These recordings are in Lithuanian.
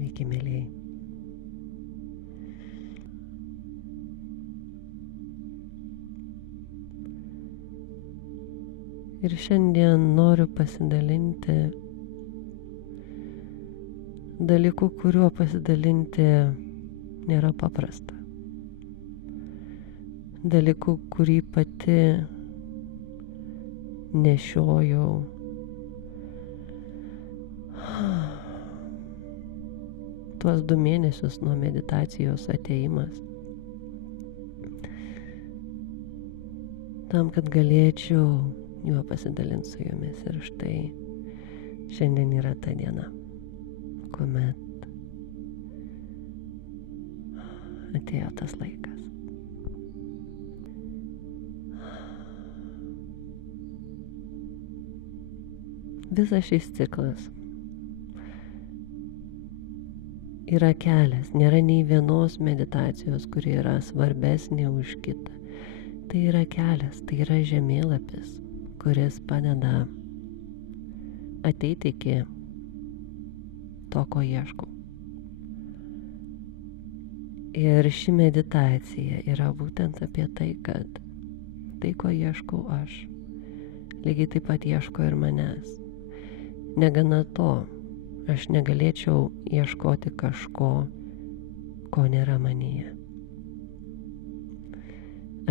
Sveiki, mėlyjei. Ir šiandien noriu pasidalinti dalyku, kuriuo pasidalinti nėra paprasta. Dalyku, kurį pati nešiojau tuos 2 mėnesius nuo meditacijos atėjimas. Tam, kad galėčiau juo pasidalinti su jumis. Ir štai šiandien yra ta diena, kuomet atėjo tas laikas. Visas šis ciklas yra kelias, nėra nei vienos meditacijos, kuri yra svarbesnė už kitą. Tai yra kelias, tai yra žemėlapis, kuris padeda ateiti iki to, ko ieškau. Ir ši meditacija yra būtent apie tai, kad tai, ko ieškau aš, lygiai taip pat ieško ir manęs. Negana to, aš negalėčiau ieškoti kažko, ko nėra manyje.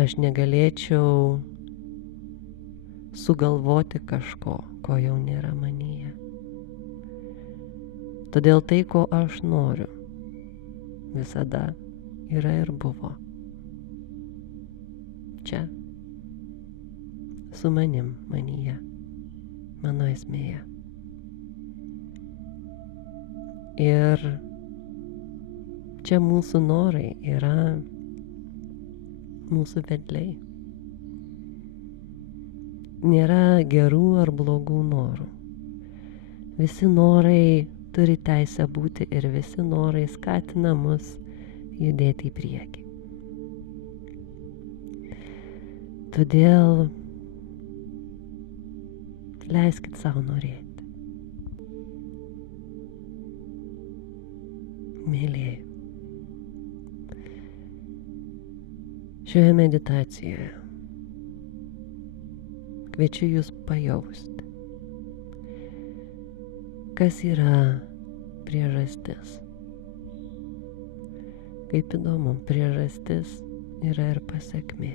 Aš negalėčiau sugalvoti kažko, ko jau nėra manyje. Todėl tai, ko aš noriu, visada yra ir buvo. Čia, su manim, manyje, mano esmėje. Ir čia mūsų norai yra mūsų vedliai. Nėra gerų ar blogų norų. Visi norai turi teisę būti ir visi norai skatina mus judėti į priekį. Todėl leiskit savo norėti. Mėlyjei, šioje meditacijoje kviečiu jūs pajausti, kas yra priežastis. Kaip įdomu, priežastis yra ir pasekmė.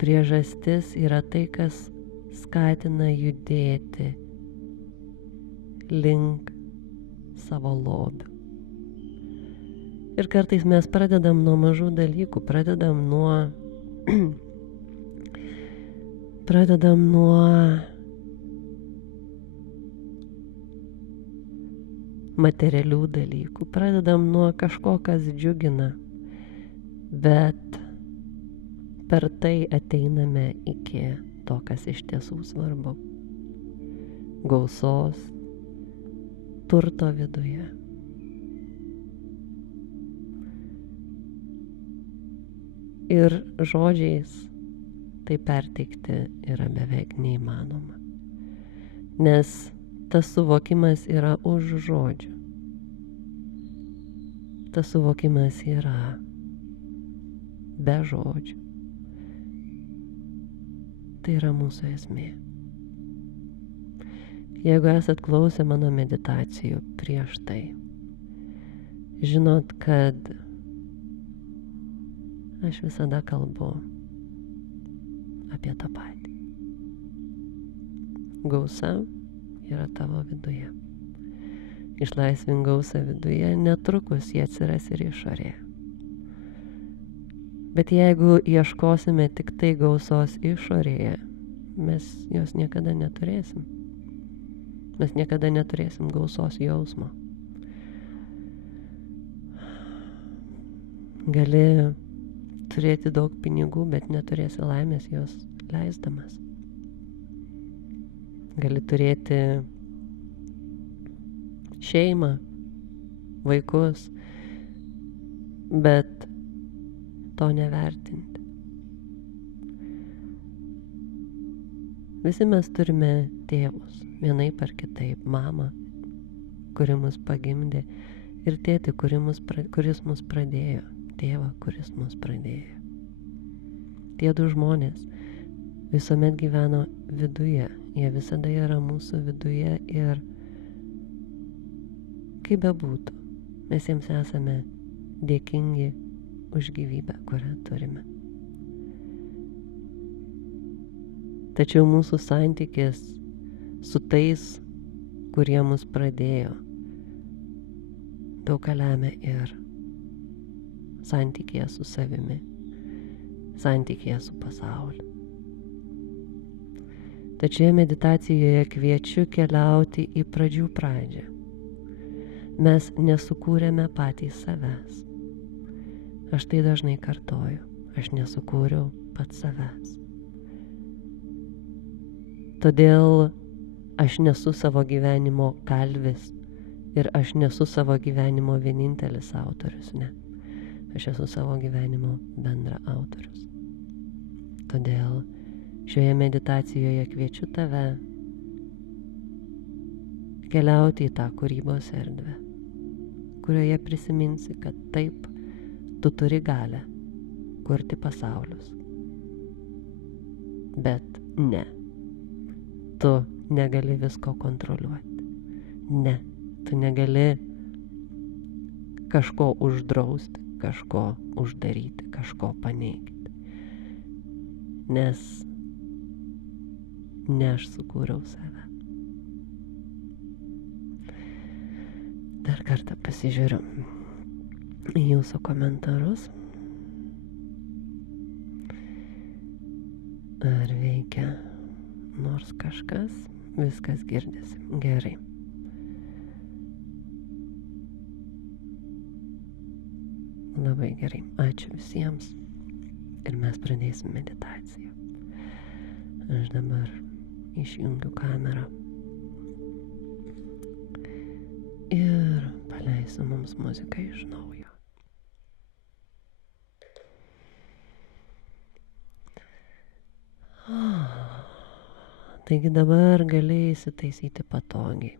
Priežastis yra tai, kas skatina judėti link savo lobių. Ir kartais mes pradedam nuo mažų dalykų, pradedam nuo materialių dalykų, pradedam nuo kažko, kas džiugina, bet per tai ateiname iki to, kas iš tiesų svarbu. Gausos, turto viduje. Ir žodžiais tai perteikti yra beveik neįmanoma. Nes tas suvokimas yra už žodžių. Tas suvokimas yra be žodžių. Tai yra mūsų esmė. Jeigu esat klausę mano meditacijų prieš tai, žinot, kad aš visada kalbu apie tą patį. Gausa yra tavo viduje. Išlaisvink gausą viduje, netrukus jie atsiras ir išorėje. Bet jeigu ieškosime tik tai gausos išorėje, mes jos niekada neturėsim. Mes niekada neturėsim gausos jausmo. Gali turėti daug pinigų, bet neturėsi laimės jos leisdamas. Gali turėti šeimą, vaikus, bet to nevertinti. Visi mes turime tėvus, vienaip ar kitaip, mamą, kuri mus pagimdė, ir tėtį, kuris mus pradėjo, tėvą, kuris mus pradėjo. Tie du žmonės visuomet gyveno viduje, jie visada yra mūsų viduje ir kaip bebūtų, mes jiems esame dėkingi už gyvybę, kurią turime. Tačiau mūsų santykis su tais, kurie mus pradėjo, daug ką lemia ir santykėje su savimi, santykėje su pasauliu. Tačiau meditacijoje kviečiu keliauti į pradžių pradžią. Mes nesukūrėme patys savęs. Aš tai dažnai kartoju. Aš nesukūriau pats savęs. Todėl aš nesu savo gyvenimo kalvis ir aš nesu savo gyvenimo vienintelis autorius, ne. Aš esu savo gyvenimo bendra autorius. Todėl šioje meditacijoje kviečiu tave keliauti į tą kūrybos erdvę, kurioje prisiminsi, kad taip, tu turi galią kurti pasaulius. Bet ne, tu negali visko kontroliuoti. Ne, tu negali kažko uždrausti, kažko uždaryti, kažko paneigti. Nes ne aš sukūriau save. Dar kartą pasižiūriu į jūsų komentarus. Ar veikia nors kažkas? Viskas girdisi. Gerai. Labai gerai. Ačiū visiems. Ir mes pradėsim meditaciją. Aš dabar išjungiu kamerą ir paleisiu mums muziką iš naujo. Taigi dabar gali įsitaisyti patogiai.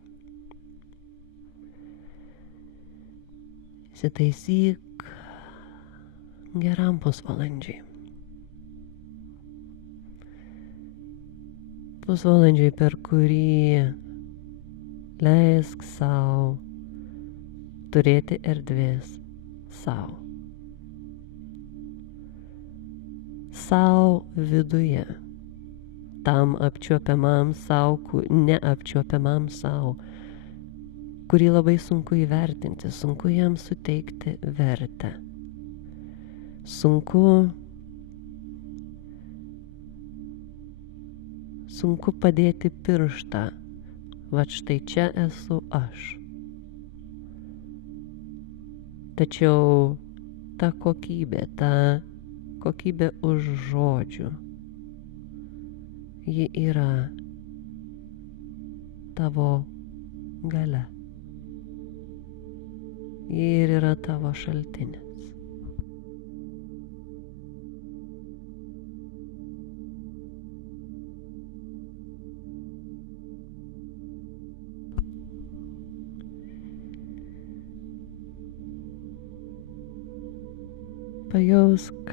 Įsitaisyk geram pusvalandžiui. Pusvalandžiui, per kurį leisk sau turėti erdvės sau. Sau viduje. Tam apčiuopiamam sau, neapčiuopiamam sau, kurį labai sunku įvertinti, sunku jam suteikti vertę. Sunku padėti pirštą, va štai čia esu aš. Tačiau ta kokybė už žodžių, ji yra tavo galia. Ji ir yra tavo šaltinis. Pajausk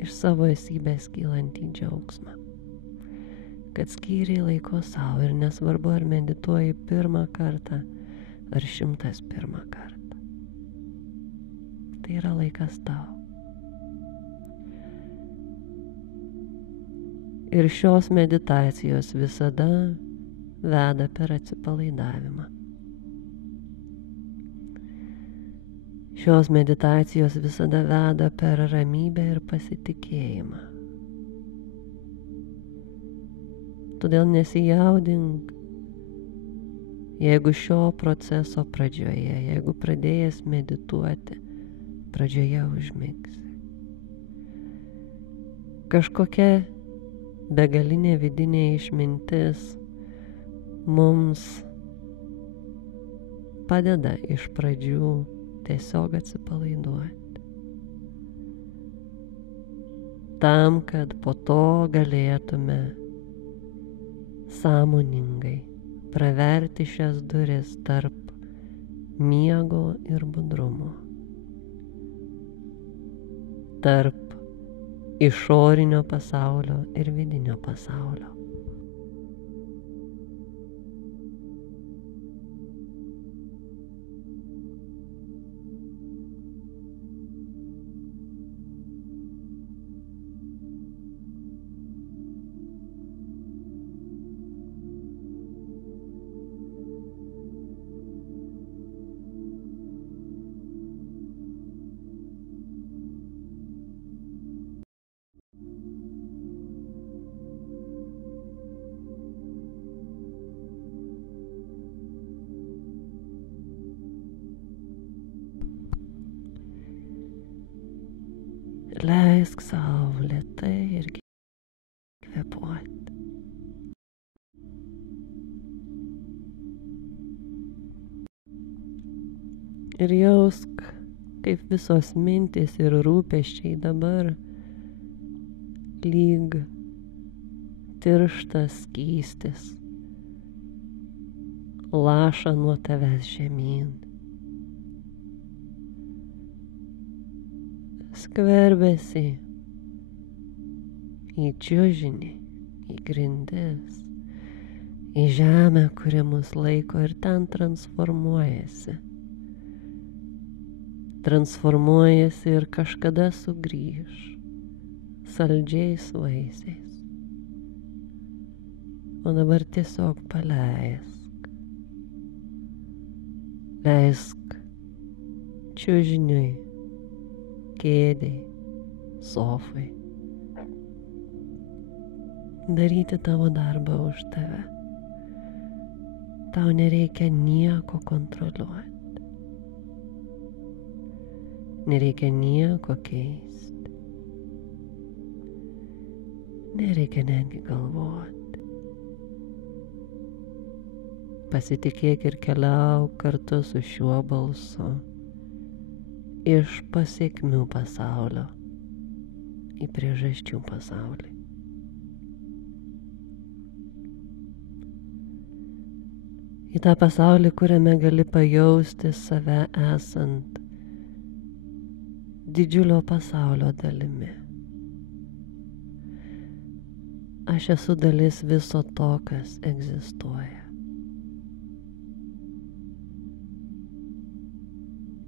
iš savo esybės kylantį džiaugsmą, kad skyri laiko savo ir nesvarbu, ar medituoji pirmą kartą ar 101 kartą. Tai yra laikas tau. Ir šios meditacijos visada veda per atsipalaidavimą. Šios meditacijos visada veda per ramybę ir pasitikėjimą. Todėl nesijaudink, jeigu šio proceso pradžioje, jeigu pradėjęs medituoti, pradžioje užmigsi. Kažkokia begalinė vidinė išmintis mums padeda iš pradžių tiesiog atsipalaiduoti. Tam, kad po to galėtume sąmoningai praverti šias duris tarp miego ir budrumo, tarp išorinio pasaulio ir vidinio pasaulio. Leisk savo lėtai ir kvėpuoti. Ir jausk, kaip visos mintys ir rūpesčiai dabar lyg tirštas skystis laša nuo tavęs žemyn. Skverbėsi į čiužinį, į grindis, į žemę, kuri mus laiko ir ten transformuojasi. Transformuojasi ir kažkada sugrįž saldžiais vaisiais. O dabar tiesiog paleisk. Leisk čiužiniui, kėdei, sofai daryti tavo darbą už tave. Tau nereikia nieko kontroliuoti. Nereikia nieko keisti. Nereikia netgi galvoti. Pasitikėk ir keliauk kartu su šiuo balsu iš pasekmių pasaulio į priežasčių pasaulį. Į tą pasaulį, kuriame gali pajausti save esant didžiulio pasaulio dalimi. Aš esu dalis viso to, kas egzistuoja.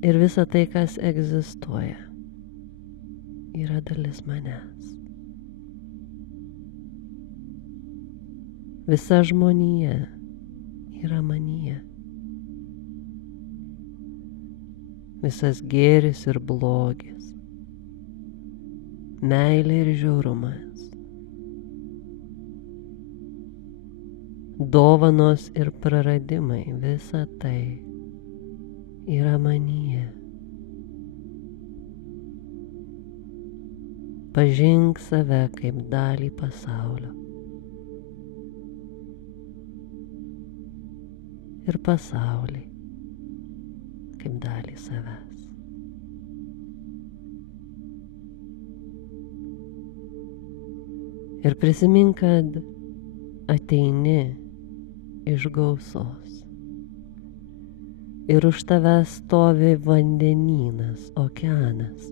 Ir visa tai, kas egzistuoja, yra dalis manęs. Visa žmonija yra manyje. Visas gėris ir blogis, meilė ir žiaurumas, dovanos ir praradimai, visa tai yra manyje. Pažink save kaip dalį pasaulio. Ir pasaulį kaip dalį savęs. Ir prisimink, kad ateini iš gausos. Ir už tavęs stovi vandenynas, okeanas,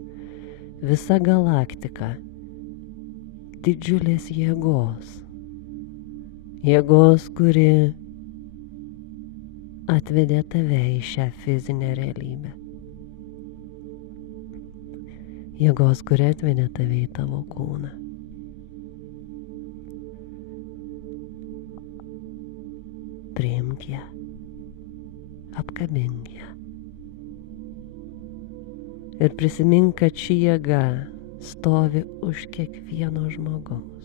visa galaktika, didžiulės jėgos. Jėgos, kuri atvedė tave į šią fizinę realybę. Jėgos, kuri atvedė tave į tavo kūną. Priimk ją, apkabink ją. Ir prisimink, kad ši jėga stovi už kiekvieno žmogaus.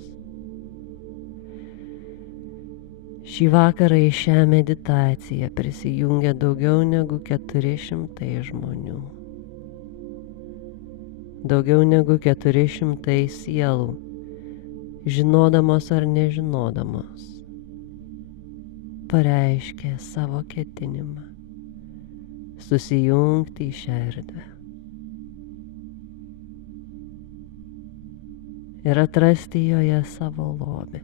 Šį vakarą į šią meditaciją prisijungia daugiau negu 400 žmonių. Daugiau negu 400 sielų, žinodamos ar nežinodamos, pareiškė savo ketinimą susijungti į šią erdvę ir atrasti joje savo lobį.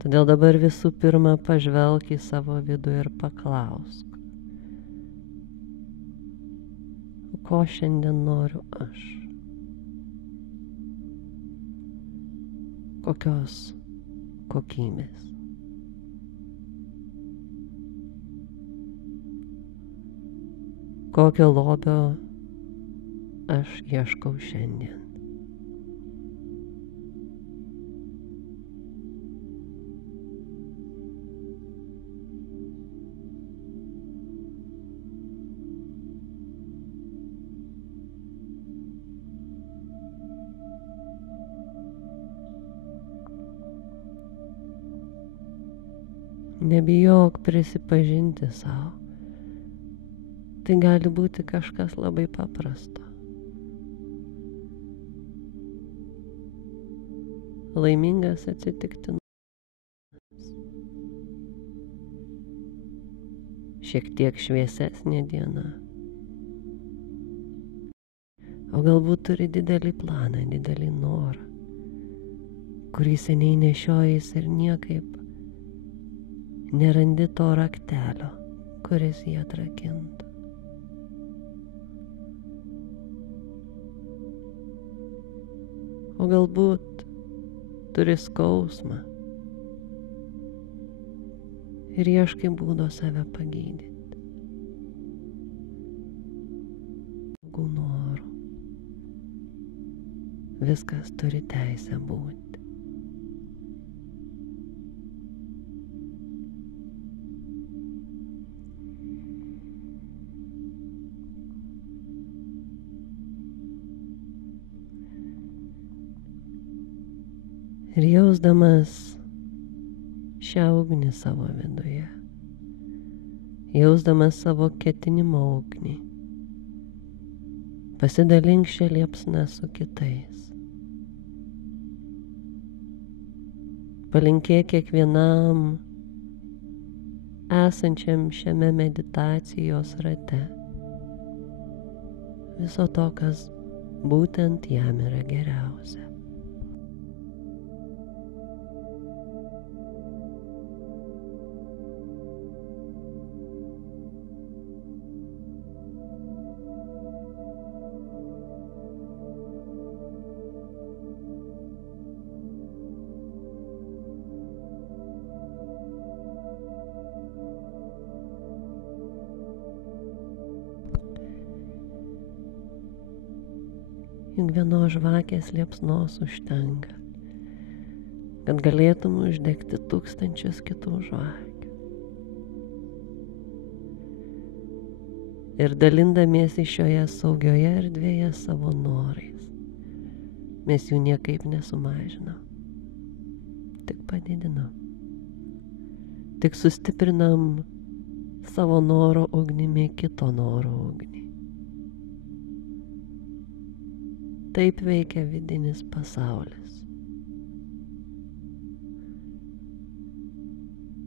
Todėl dabar visų pirma pažvelk į savo vidų ir paklausk, ko šiandien noriu aš? Kokios kokybės? Kokio lobio aš ieškau šiandien? Nebijok prisipažinti savo. Tai gali būti kažkas labai paprasto. Laimingas atsitiktinumas. Šiek tiek šviesesnė diena. O galbūt turi didelį planą, didelį norą, kurį seniai nešiojais ir niekaip nerandi to raktelio, kuris jį atrakintų. O galbūt turi skausmą ir ieškai būdo save pagydyti. Blogų norų. Viskas turi teisę būti. Ir jausdamas šią ugnį savo viduje, jausdamas savo ketinimo ugnį, pasidalink šią liepsną su kitais. Palinkėk kiekvienam esančiam šiame meditacijos rate viso to, kas būtent jam yra geriausia. Juk vienos žvakės liepsnos užtenka, kad galėtum uždegti tūkstančius kitų žvakių. Ir dalindamiesi šioje saugioje erdvėje savo norais, mes jų niekaip nesumažinam, tik padidinam, tik sustiprinam savo noro ugnimi kito noro ugnį. Taip veikia vidinis pasaulis.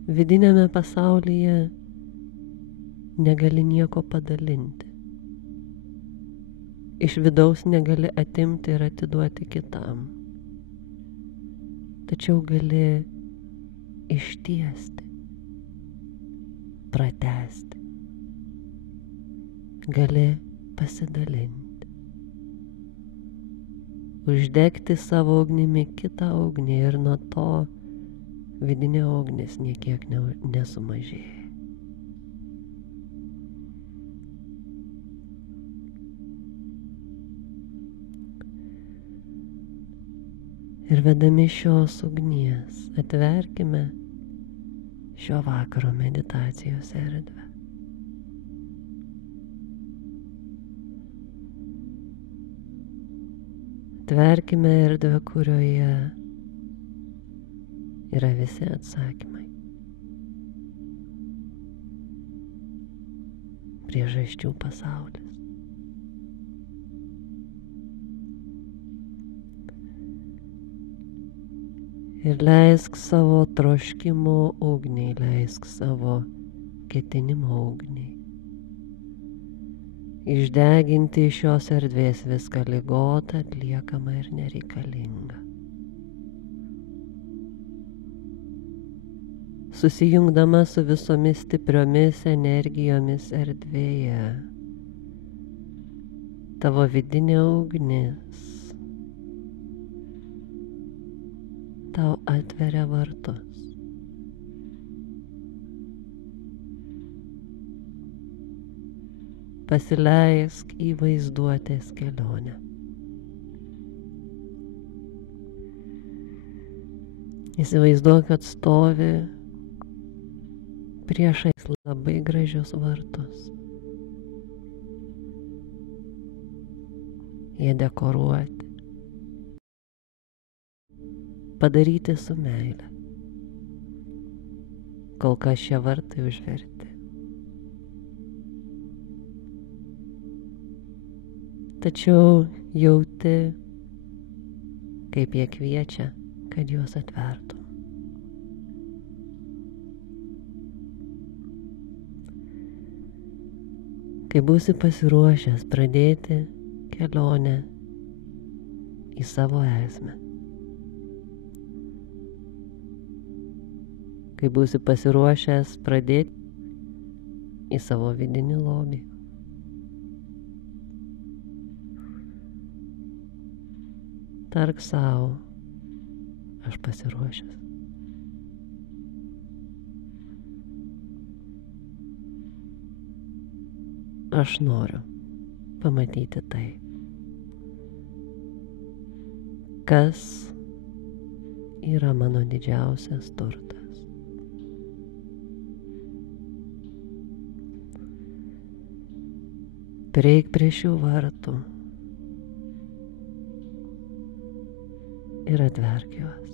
Vidinėme pasaulyje negali nieko padalinti. Iš vidaus negali atimti ir atiduoti kitam. Tačiau gali ištiesti, pratęsti. Gali pasidalinti. Uždegti savo ugnimi kitą ugnį ir nuo to vidinė ugnis niekiek nesumažėja. Ir vedami šios ugnies atverkime šio vakaro meditacijos erdvę. Atverkime erdvę, kurioje yra visi atsakymai. Priežasčių pasaulis. Ir leisk savo troškimo ugniai, leisk savo ketinimo ugniai išdeginti iš šios erdvės viską ligotą, atliekamą ir nereikalingą. susijungdama su visomis stipriomis energijomis erdvėje. Tavo vidinė ugnis tau atveria vartus. Pasileisk į vaizduotės kelionę. Įsivaizduok, kad stovi priešais labai gražius vartus. Jie dekoruoti, padaryti su meile. Kol kas šie vartai užverti. Tačiau jauti, kaip jie kviečia, kad juos atvertų. Kai būsi pasiruošęs pradėti kelionę į savo esmę. Kai būsi pasiruošęs pradėti į savo vidinį lobį. Tark sau, aš pasiruošęs. Aš noriu pamatyti tai, kas yra mano didžiausias turtas. Prieik prie šių vartų ir atverk juos.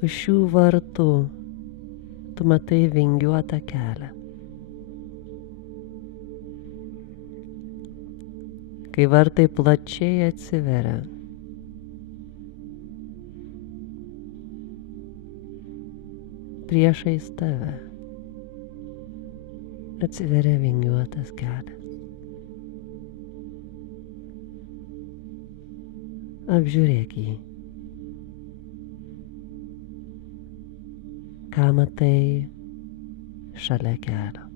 Už šių vartų tu matai vingiuotą kelią. Kai vartai plačiai atsiveria, priešais tave atsiveria vingiuotas kelias. Apžiūrėk jį. Ką matai šalia kelio?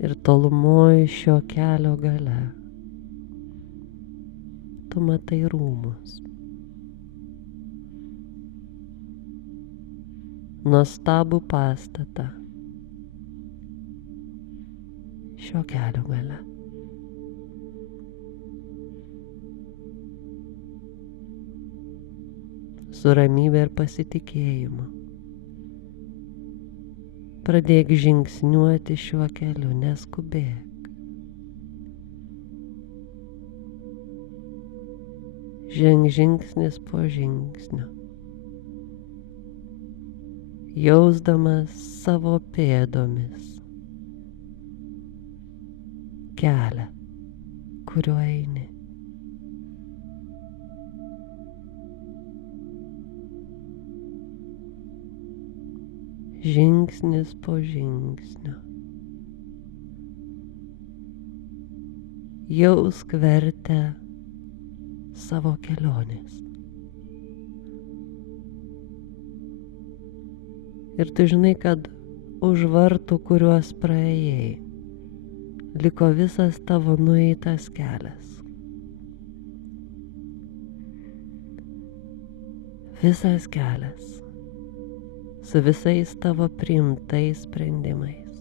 Ir tolumoj šio kelio gale tu matai rūmus. Nuostabų pastatą šio kelio gale. Su ramybė ir pasitikėjimu pradėk žingsniuoti šiuo keliu, neskubėk. Ženk žingsnis po žingsnio, jausdamas savo pėdomis kelią, kuriuo eini. Žingsnis po žingsnio. Jausk vertę savo kelionės. Ir tu žinai, kad už vartų, kuriuos praėjai, liko visas tavo nueitas kelias. Visas kelias. Su visais tavo priimtais sprendimais,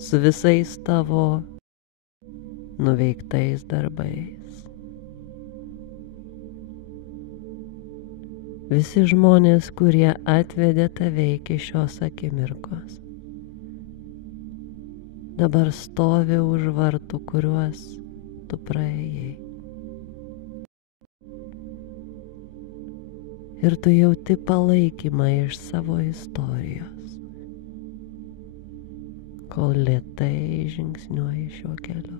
su visais tavo nuveiktais darbais. Visi žmonės, kurie atvedė tave iki šios akimirkos, dabar stovi už vartų, kuriuos tu praėjai. Ir tu jauti palaikymą iš savo istorijos, kol lėtai žingsniuoji šiuo keliu.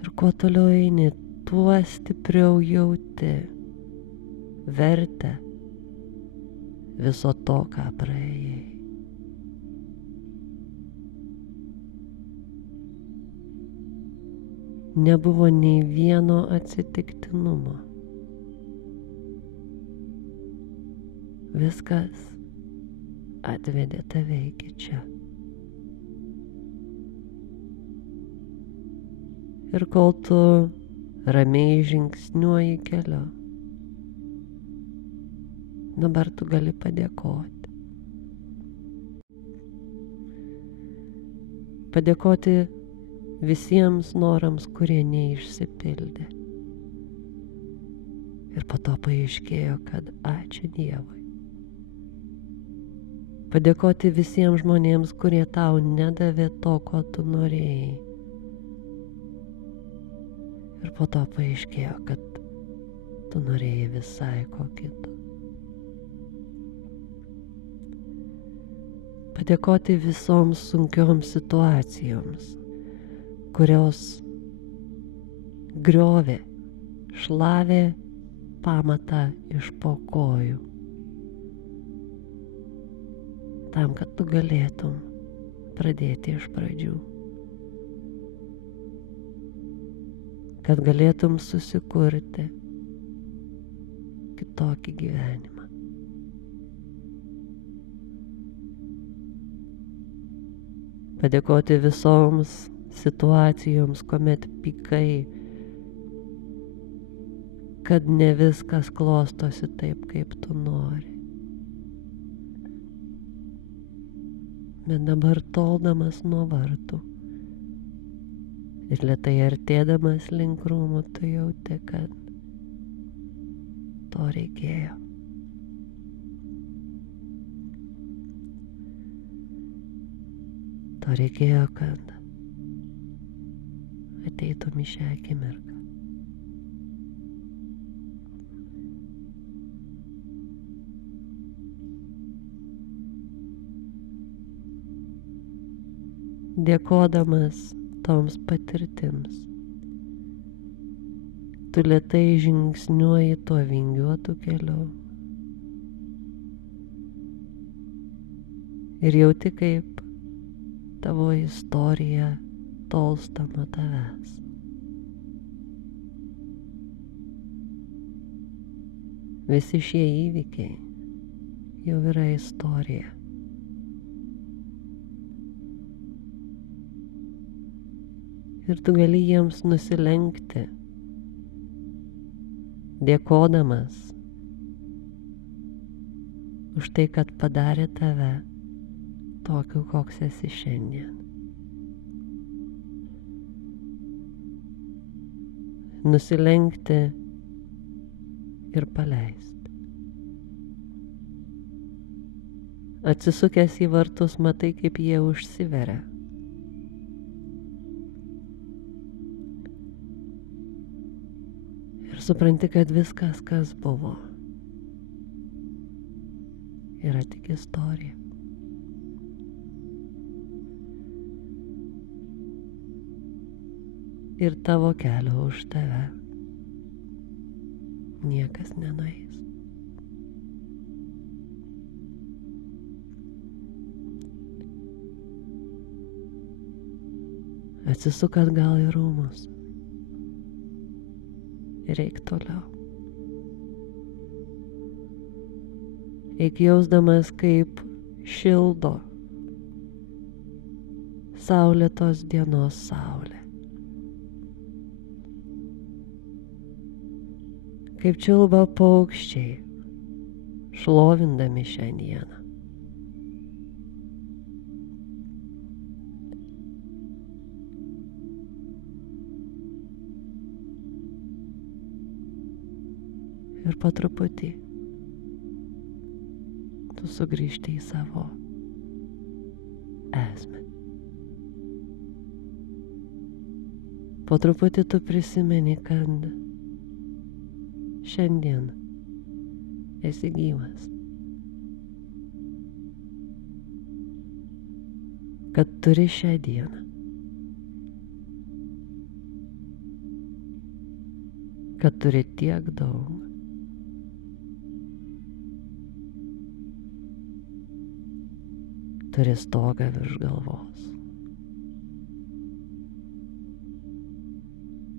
Ir kuo toliau eini, tuo stipriau jauti vertę viso to, ką praėjai. Nebuvo nei vieno atsitiktinumo. Viskas atvedė tave iki čia. Ir kol tu ramiai žingsniuoji keliu, dabar tu gali padėkoti. Padėkoti visiems norams, kurie neišsipildė. Ir po to paaiškėjo, kad ačiū Dievui. Padėkoti visiems žmonėms, kurie tau nedavė to, ko tu norėjai. Ir po to paaiškėjo, kad tu norėjai visai ko kito. Padėkoti visoms sunkioms situacijoms, kurios griovė, šlavė pamatą iš po kojų, tam, kad tu galėtum pradėti iš pradžių, kad galėtum susikurti kitokį gyvenimą. Padėkoti visoms situacijoms, kuomet pykai, kad ne viskas klostosi taip, kaip tu nori. Bet dabar toldamas nuo vartų ir lėtai artėdamas link rūmų, tu jauti, kad to reikėjo. To reikėjo, kad ateitum į šią akimirką. Dėkodamas toms patirtims, tu lėtai žingsniuoji tuo vingiuotu keliu ir jauti, kaip tavo istorija tolsta nuo tavęs. Visi šie įvykiai jau yra istorija. Ir tu gali jiems nusilenkti, dėkodamas už tai, kad padarė tave tokiu, koks esi šiandien. Nusilenkti ir paleisti. Atsisukęs į vartus, matai, kaip jie užsiveria. Ir supranti, kad viskas, kas buvo, yra tik istorija. Ir tavo kelio už tave niekas nenueis. Atsisuk atgal į rūmus ir eik toliau. Eik jausdamas, kaip šildo saulėtos dienos saulė. Kaip čiulba paukščiai, šlovindami šią dieną. Ir po truputį tu sugrįžti į savo esmę. Po truputį tu prisimeni, kad šiandien esi gyvas, kad turi šią dieną. kad turi tiek daug. Turi stogą virš galvos.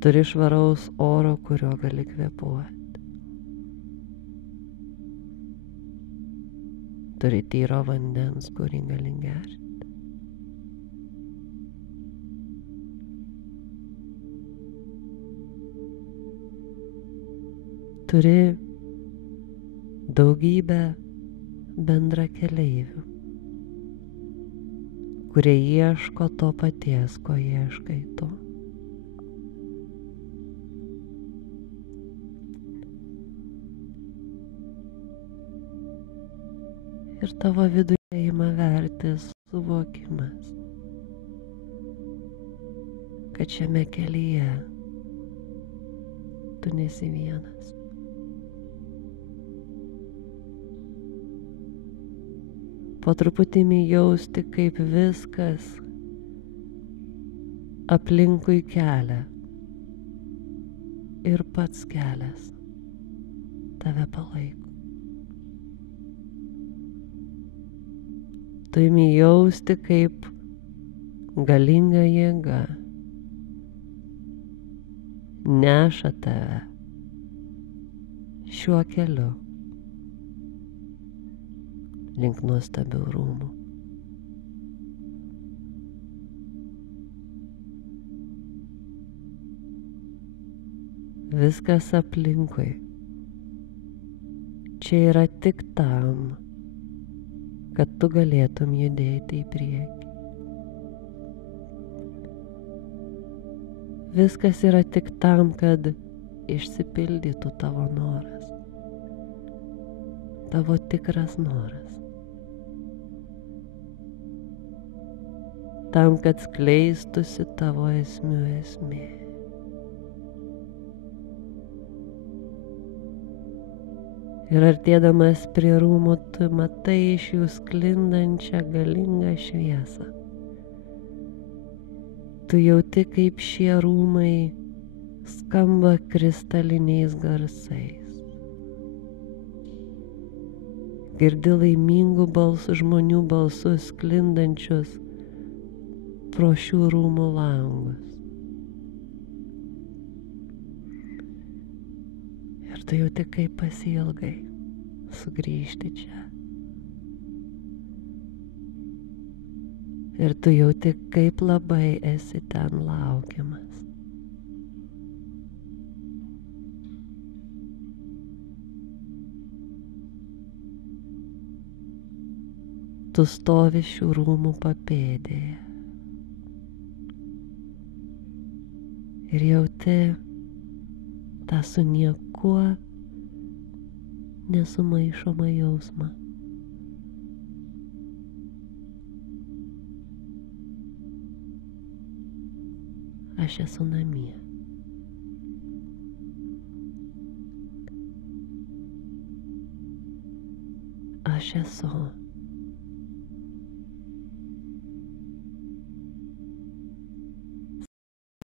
Turi švaraus oro, kurio gali kvėpuoti. Turi tyro vandens, kurį gali gerti. Turi daugybę bendrakeleivių, kurie ieško to paties, ko ieškai tu. Ir tavo viduje ima vertis suvokimas, kad šiame kelyje tu nesi vienas. Po truputį imi jausti, kaip viskas aplinkui kelia ir pats kelias tave palaiko. Tu imi jausti, kaip galinga jėga neša tave šiuo keliu link nuostabių rūmų. Viskas aplinkui čia yra tik tam, kad tu galėtum judėti į priekį. Viskas yra tik tam, kad išsipildytų tavo noras, tavo tikras noras. Tam, kad skleistusi tavo esmių esmė. Ir artėdamas prie rūmų, tu matai iš jų sklindančią galingą šviesą. Tu jauti, kaip šie rūmai skamba kristaliniais garsais. Girdi laimingų balsų žmonių balsus sklindančius pro šių rūmų langus. Ir tu jauti, kaip pasiilgai sugrįžti čia. Ir tu jauti, kaip labai esi ten laukiamas. Tu stovi šių rūmų papėdėje. Ir jauti tą su niekuo nesumaišomą jausmą. Aš esu namie. Aš esu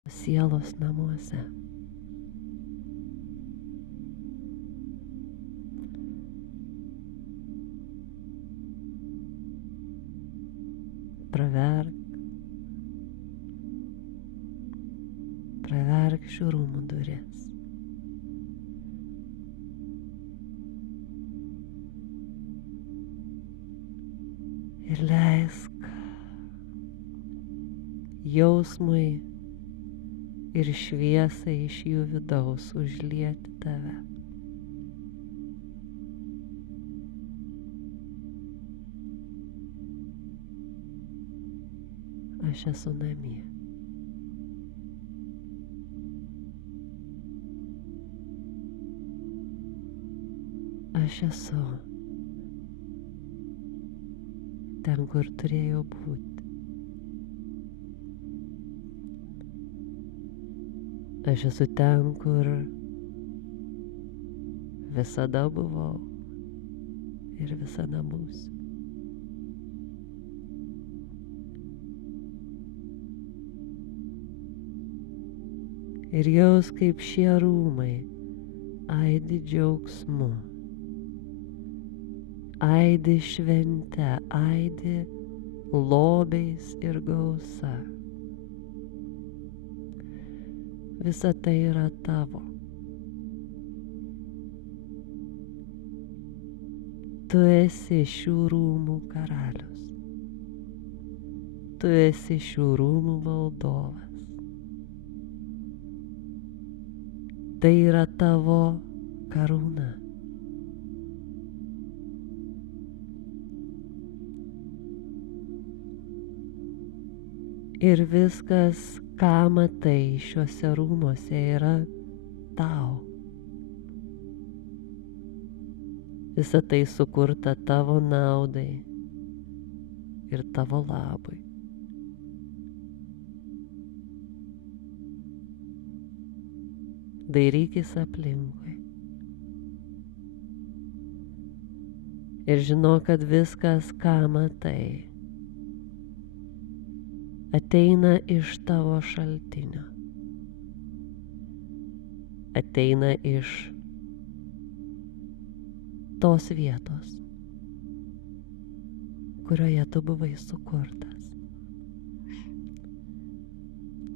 sielos namuose. Praverk šių rūmų duris. Ir leisk jausmui ir šviesai iš jų vidaus užlieti tave. Aš esu namie. Aš esu ten, kur turėjau būti. Aš esu ten, kur visada buvau ir visada būsiu. Ir jaus, kaip šie rūmai aidi džiaugsmu, aidi švente, aidi lobiais ir gausa. Visa tai yra tavo. Tu esi šių rūmų karalius. Tu esi šių rūmų valdovas. Tai yra tavo karūna. Ir viskas, ką matai šiuose rūmuose, yra tau. Visa tai sukurta tavo naudai ir tavo labui. Dairykis aplinkui ir žinok, kad viskas, ką matai, ateina iš tavo šaltinio, ateina iš tos vietos, kurioje tu buvai sukurtas.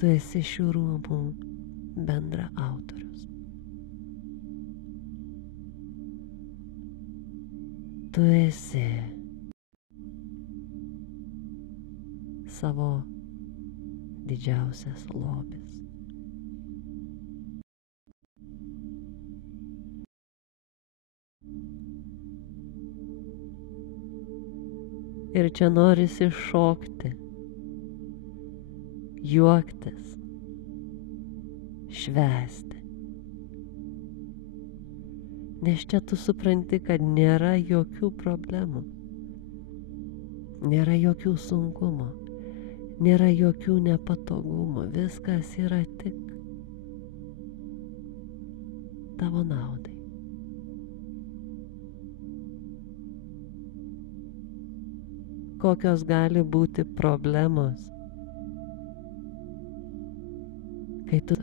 Tu esi šių rūmų bendra autorius. Tu esi savo didžiausias lobis. Ir čia norisi šokti, juoktis, švęsti. Nes čia tu supranti, kad nėra jokių problemų, nėra jokių sunkumų, nėra jokių nepatogumų, viskas yra tik tavo naudai. Kokios gali būti problemos, kai tu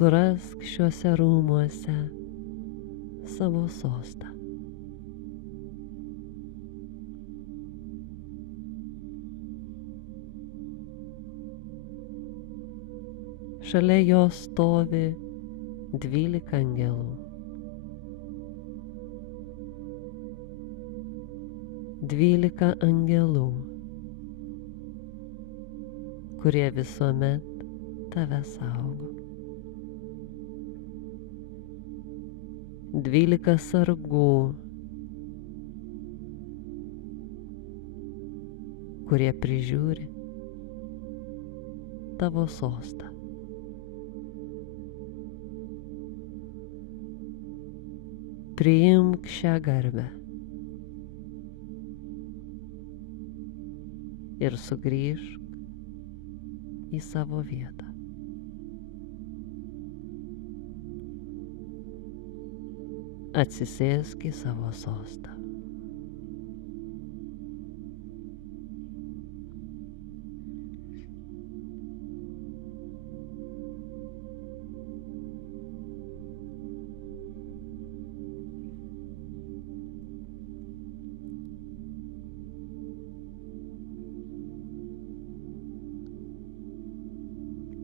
surask šiuose rūmuose savo sostą. Šalia jo stovi 12 angelų. 12 angelų, kurie visuomet tave saugo. 12 sargų, kurie prižiūri tavo sostą. Priimk šią garbę ir sugrįžk į savo vietą. Atsisėsk į savo sostą.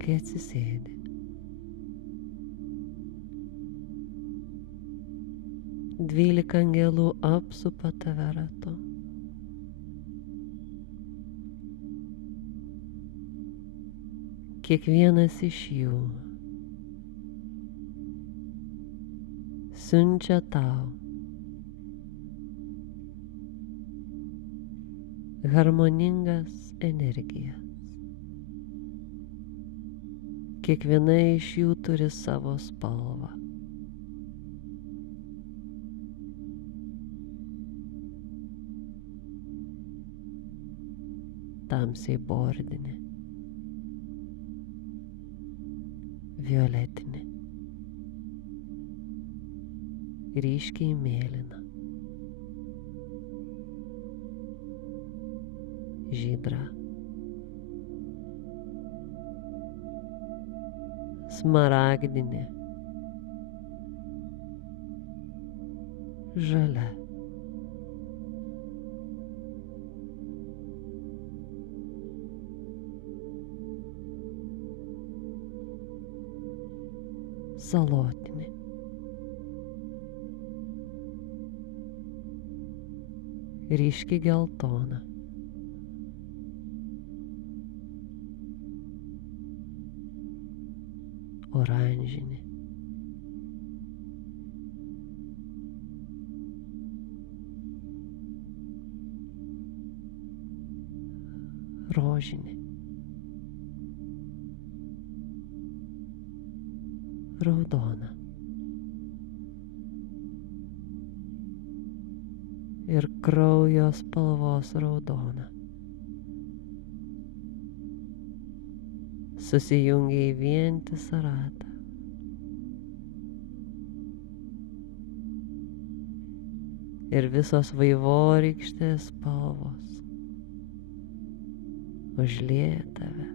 Kai atsisėdi, dvylika angelų apsupa tave ratu. Kiekvienas iš jų siunčia tau harmoningas energijas. Kiekviena iš jų turi savo spalvą. Tamsiai bordinė, violetinė, ryškiai mėlyna, žydra, smaragdinė, žalia, salotinė, ryškiai geltona, oranžinė, rožinė, raudona ir kraujo spalvos raudona susijungia į vientisą ratą. Ir visos vaivorykštės spalvos užlieja tave.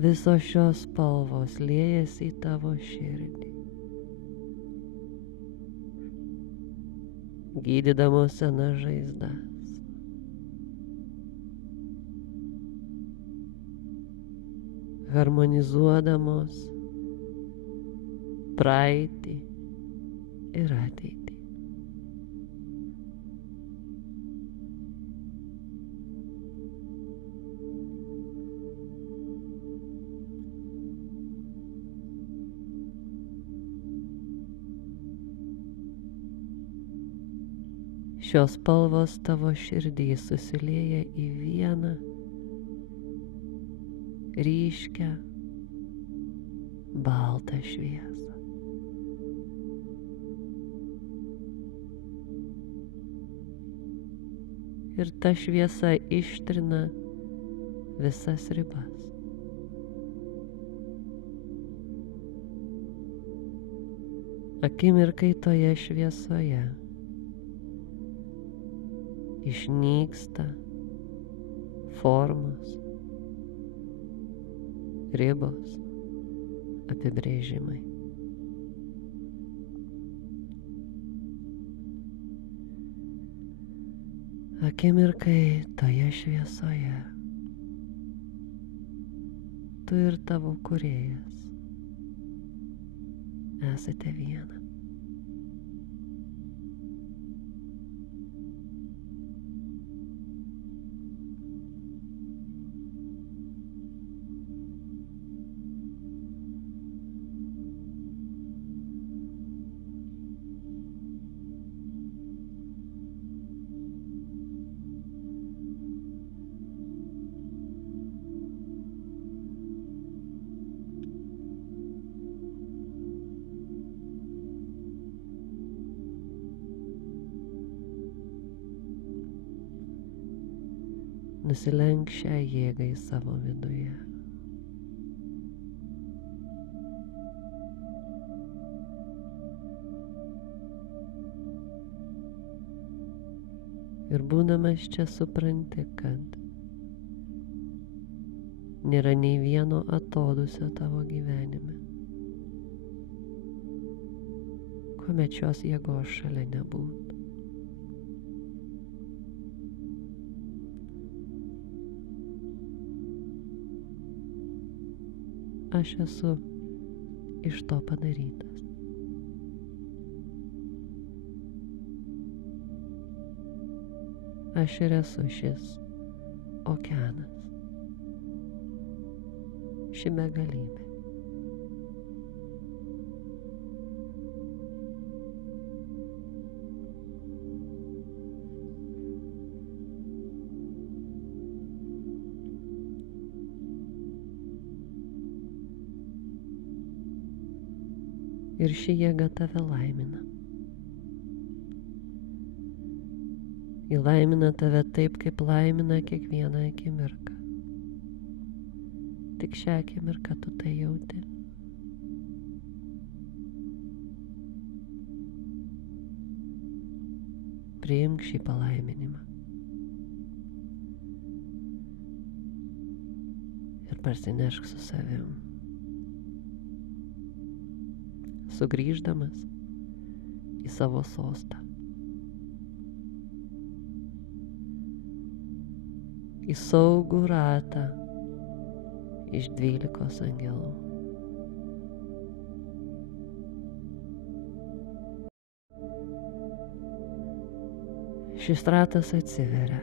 Visos šios spalvos liejasi į tavo širdį, gydydamos senas žaizdas, harmonizuodamos praeitį ir ateitį. Šios spalvos tavo širdį susilieja į vieną ryškią baltą šviesą. Ir ta šviesa ištrina visas ribas. Akimirkai toje šviesoje išnyksta formos, ribos, apibrėžimai. Akimirkai toje šviesoje tu ir tavo kūrėjas esate viena. Nusilenk šią jėgą į savo viduje. Ir būdamas čia supranti, kad nėra nei vieno atodūsio tavo gyvenime, kuomet šios jėgos šalia nebūtų. Aš esu iš to padarytas. Aš ir esu šis okeanas, ši begalybė. Ir ši jėga tave laimina. Ji laimina tave taip, kaip laimina kiekvieną akimirką. Tik šią akimirką tu tai jauti. Priimk šį palaiminimą. Ir parsinešk su savim. Sugrįždamas į savo sostą. Į saugų ratą iš 12 angelų. Šis ratas atsiveria.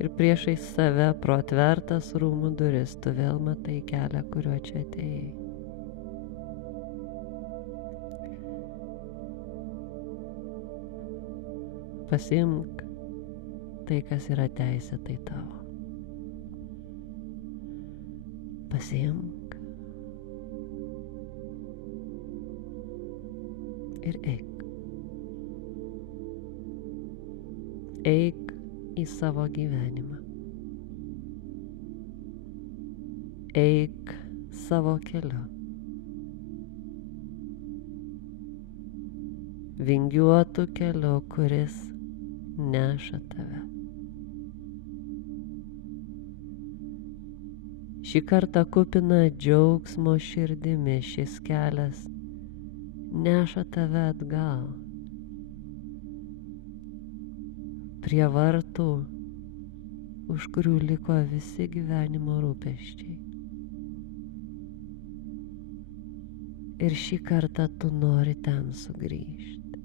Ir priešais save pro atvertas rūmų duris tu vėl matai kelią, kuriuo čia atėjai. Pasiimk tai, kas yra teisėtai tavo. Pasiimk ir eik. Eik į savo gyvenimą. Eik savo keliu. Vingiuotų keliu, kuris neša tave. Šį kartą kupina džiaugsmo širdimi šis kelias neša tave atgal. Prie vartų, už kurių liko visi gyvenimo rūpesčiai. Ir šį kartą tu nori ten sugrįžti.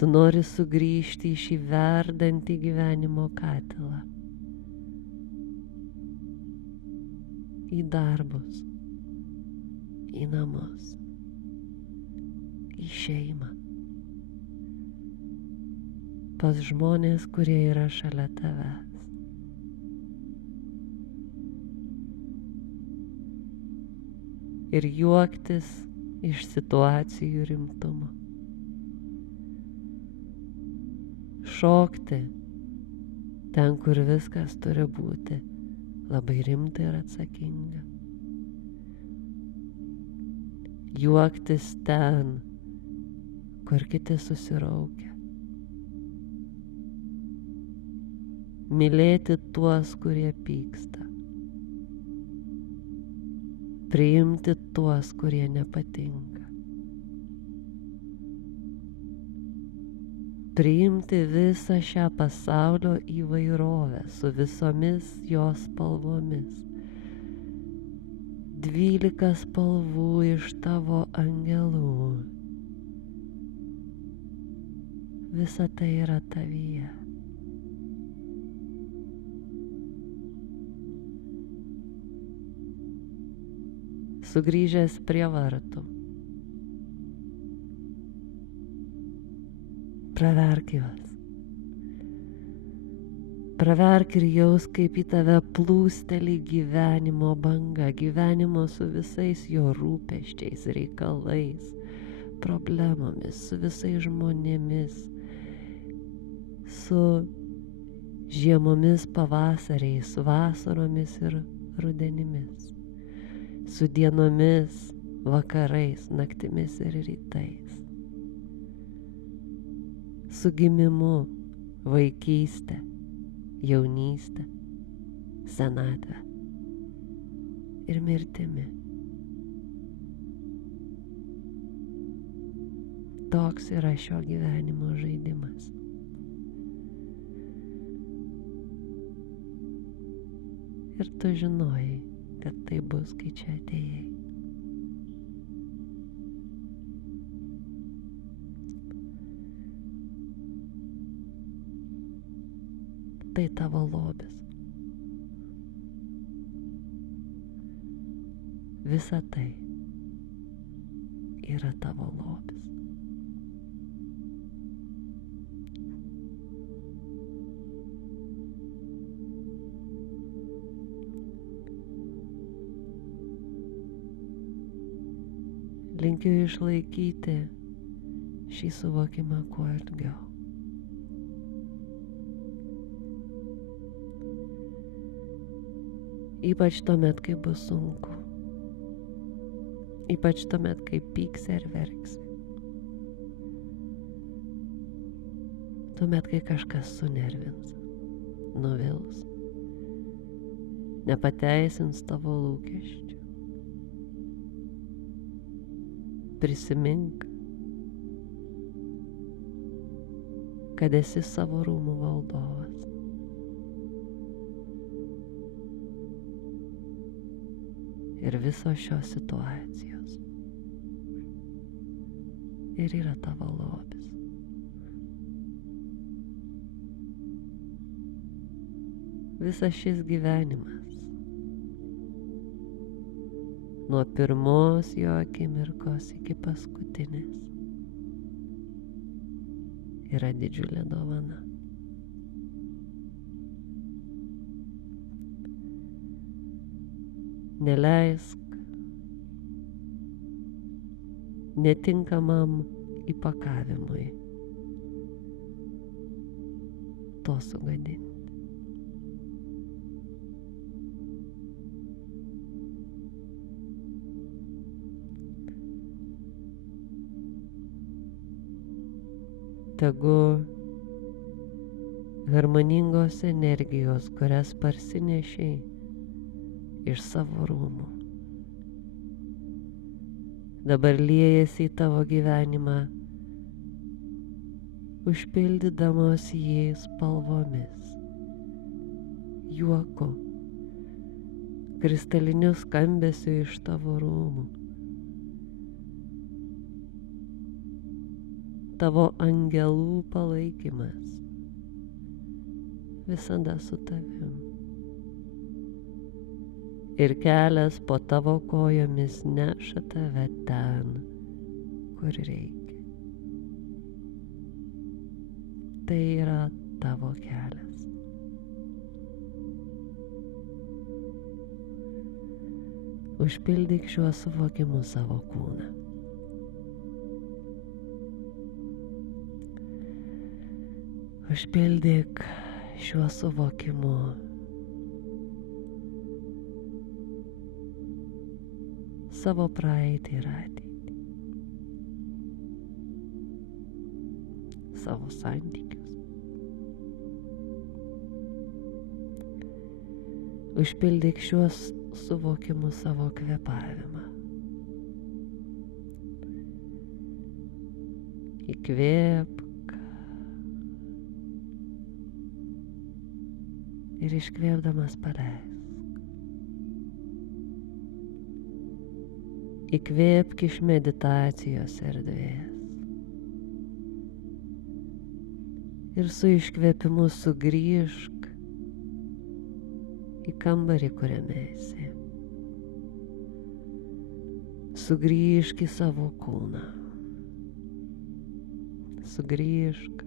Tu nori sugrįžti į šį verdantį gyvenimo katilą. Į darbus, į namus, į šeimą. Pas žmonės, kurie yra šalia tavęs. Ir juoktis iš situacijų rimtumo. Šokti ten, kur viskas turi būti labai rimta ir atsakinga. Juoktis ten, kur kiti susiraukia. Mylėti tuos, kurie pyksta. Priimti tuos, kurie nepatinka. Priimti visą šią pasaulio įvairovę su visomis jos spalvomis. 12 spalvų iš tavo angelų. Visa tai yra tavyje. Sugrįžęs prie vartų. Praverk juos. Praverk ir jaus, kaip į tave plūsteli gyvenimo banga, gyvenimo su visais jo rūpesčiais, reikalais, problemomis, su visais žmonėmis, su žiemomis, pavasariais, vasaromis ir rudenimis. Su dienomis, vakarais, naktimis ir rytais. Su gimimu, vaikyste, jaunyste, senatve ir mirtimi. Toks yra šio gyvenimo žaidimas. Ir tu žinojai, kad tai bus, kai čia atėjai. Tai tavo lobis. Visa tai yra tavo lobis. Linkiu išlaikyti šį suvokimą kuo ilgiau. Ypač tuomet, kai bus sunku. Ypač tuomet, kai pyksi ar verksi. Tuomet, kai kažkas sunervins, nuvils, nepateisins tavo lūkesčių. Prisimink, kad esi savo rūmų valdovas. Ir visos šios situacijos ir yra tavo lobis. Visas šis gyvenimas, nuo pirmos jo akimirkos iki paskutinės, yra didžiulė dovana. Neleisk netinkamam įpakavimui to sugadinti. Tegu harmoningos energijos, kurias parsinešiai iš savo rūmų, dabar liejasi į tavo gyvenimą, užpildydamos jį spalvomis, juoku, kristaliniu skambesiu iš tavo rūmų. Tavo angelų palaikymas visada su tavim. Ir kelias po tavo kojomis neša tave ten, kur reikia. Tai yra tavo kelias. Užpildyk šiuo suvokimu savo kūną. Užpildyk šiuo suvokimu savo praeitį ir ateitį, savo santykius. Užpildyk šiuos suvokimus savo kvėpavimą. Įkvėpk ir iškvėpdamas paleisk. Įkvėpk iš meditacijos erdvės. Ir su iškvėpimu sugrįžk į kambarį, kuriame esi. Sugrįžk į savo kūną. Sugrįžk.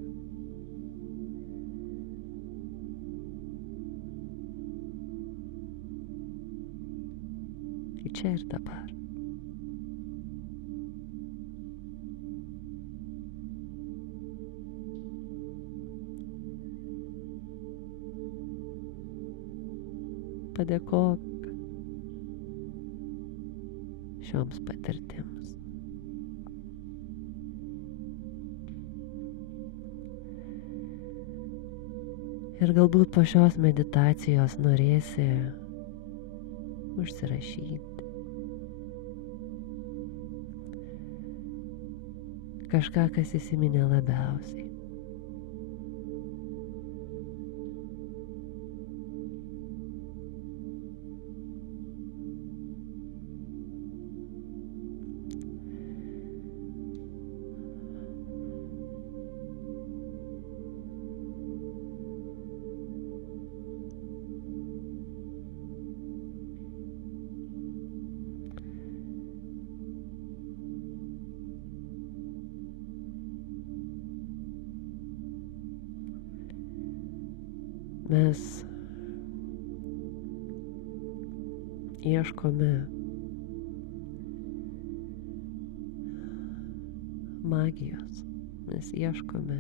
Į čia ir dabar. Padėkok šioms patirtims. Ir galbūt po šios meditacijos norėsi užsirašyti kažką, kas įsiminė labiausiai. Mes ieškome magijos. Mes ieškome,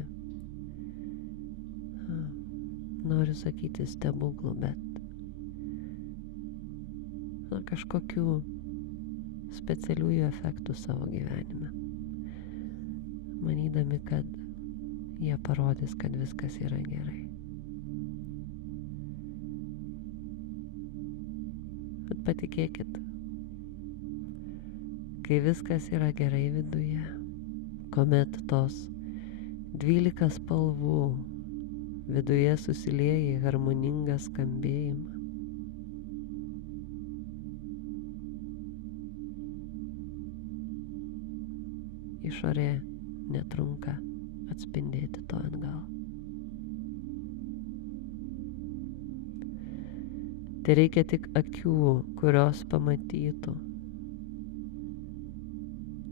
noriu sakyti stebuklų, bet kažkokių specialiųjų efektų savo gyvenime. Manydami, kad jie parodys, kad viskas yra gerai. Bet patikėkit, kai viskas yra gerai viduje, kuomet tos 12 spalvų viduje susilieja į harmoningą skambėjimą, išorė netrunka atspindėti to atgal. Tai reikia tik akių, kurios pamatytų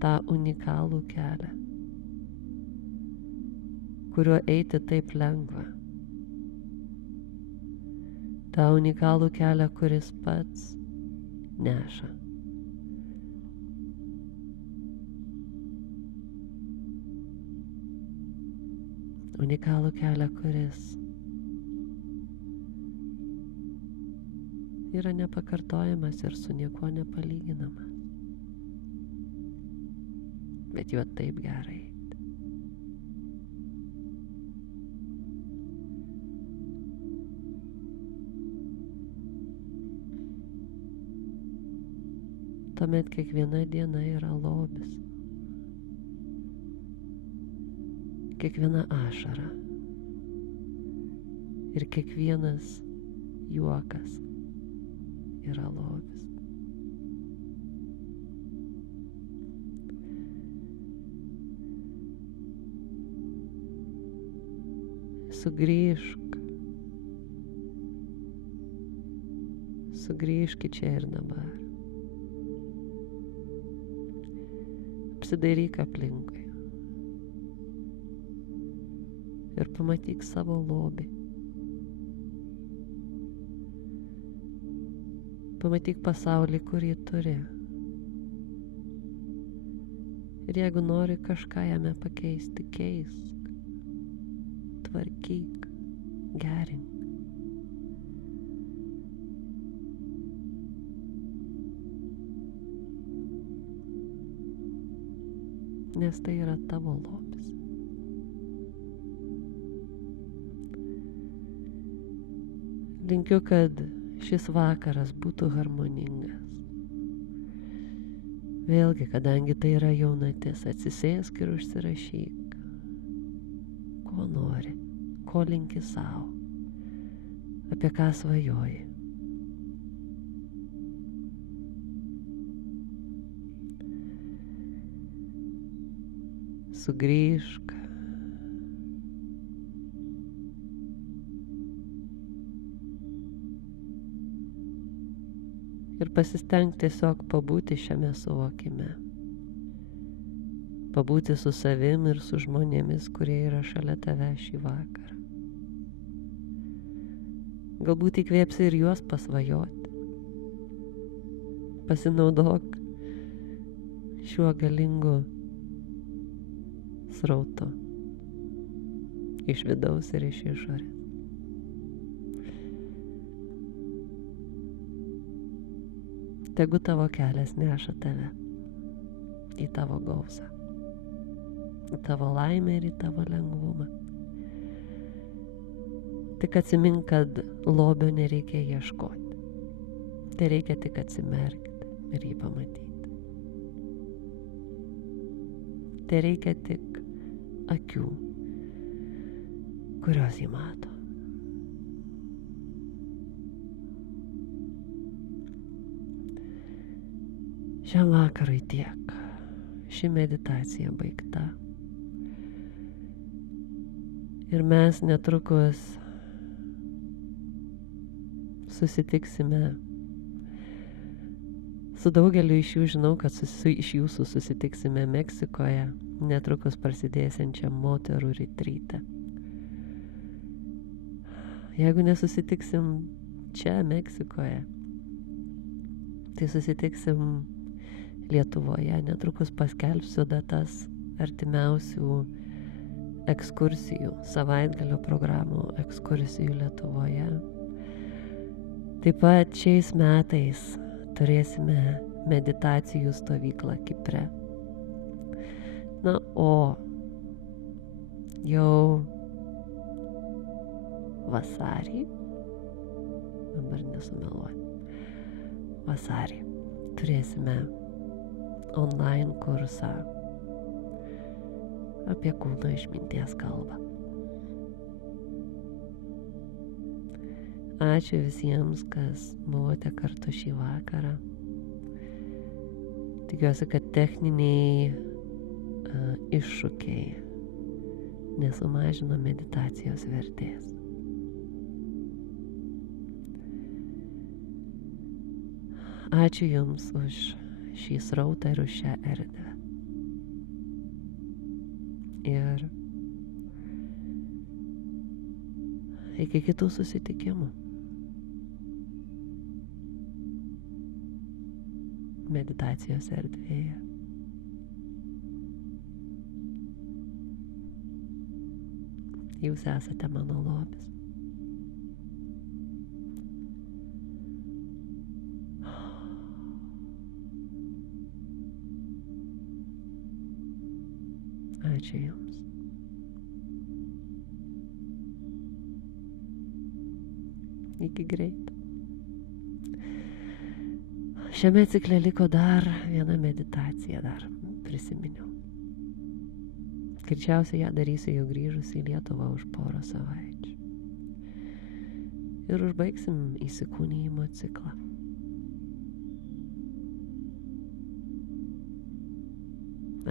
tą unikalų kelią, kuriuo eiti taip lengva. tą unikalų kelią, kuris pats neša. Unikalų kelią, kuris yra nepakartojamas ir su niekuo nepalyginamas. Bet juo taip gerai. Tuomet kiekviena diena yra lobis. Kiekviena ašara ir kiekvienas juokas yra lobis. Sugrįžk čia ir dabar. Apsidairyk aplinkui ir pamatyk savo lobį. Pamatyk pasaulį, kurį turi. Ir jeigu nori kažką jame pakeisti, keisk, tvarkyk, gerink. Nes tai yra tavo lobis. Linkiu, kad šis vakaras būtų harmoningas. Vėlgi, kadangi tai yra jaunatis, atsisėsk ir užsirašyk, ko nori, ko linki savo, apie ką svajoji. Sugrįžk. Ir pasistenk tiesiog pabūti šiame suvokime. Pabūti su savim ir su žmonėmis, kurie yra šalia tave šį vakarą. Galbūt įkvėpsi ir juos pasvajoti. Pasinaudok šiuo galingu srautu iš vidaus ir iš išorės. Tegu tavo kelias neša tave į tavo gausą, į tavo laimę ir į tavo lengvumą. Tik atsimink, kad lobio nereikia ieškoti. Tai reikia tik atsimerkti ir jį pamatyti. Tai reikia tik akių, kurios jį mato. Šiam vakarui tiek. Ši meditacija baigta. Ir mes netrukus susitiksime. Su daugeliu iš jų žinau, kad iš jūsų susitiksime Meksikoje, netrukus prasidėsiančiam moterų retryte. Jeigu nesusitiksim čia Meksikoje, tai susitiksim Lietuvoje. Netrukus paskelbsiu datas artimiausių ekskursijų, savaitgalio programų ekskursijų Lietuvoje. Taip pat šiais metais turėsime meditacijų stovyklą Kipre. Na, o jau vasarį, dabar nesumeluoti, vasarį turėsime online kursą apie kūno išminties kalbą. Ačiū visiems, kas buvote kartu šį vakarą. Tikiuosi, kad techniniai iššūkiai nesumažino meditacijos vertės. Ačiū Jums už šį srautą ir už šią erdvę. Ir iki kitų susitikimų. Meditacijos erdvėje. Jūs esate mano lobis. Ačiū Jums. Iki greit. Šiame cikle liko dar viena meditacija, dar prisiminiau. Greičiausiai ją darysiu jau grįžus į Lietuvą už porą savaičių. Ir užbaigsim įsikūnijimo ciklą.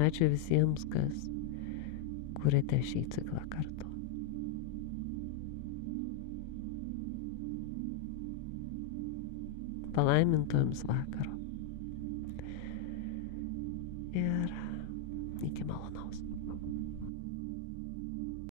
Ačiū visiems, kas kuriate šį ciklą kartu. Palaiminto Jums vakaro. Ir iki malonaus.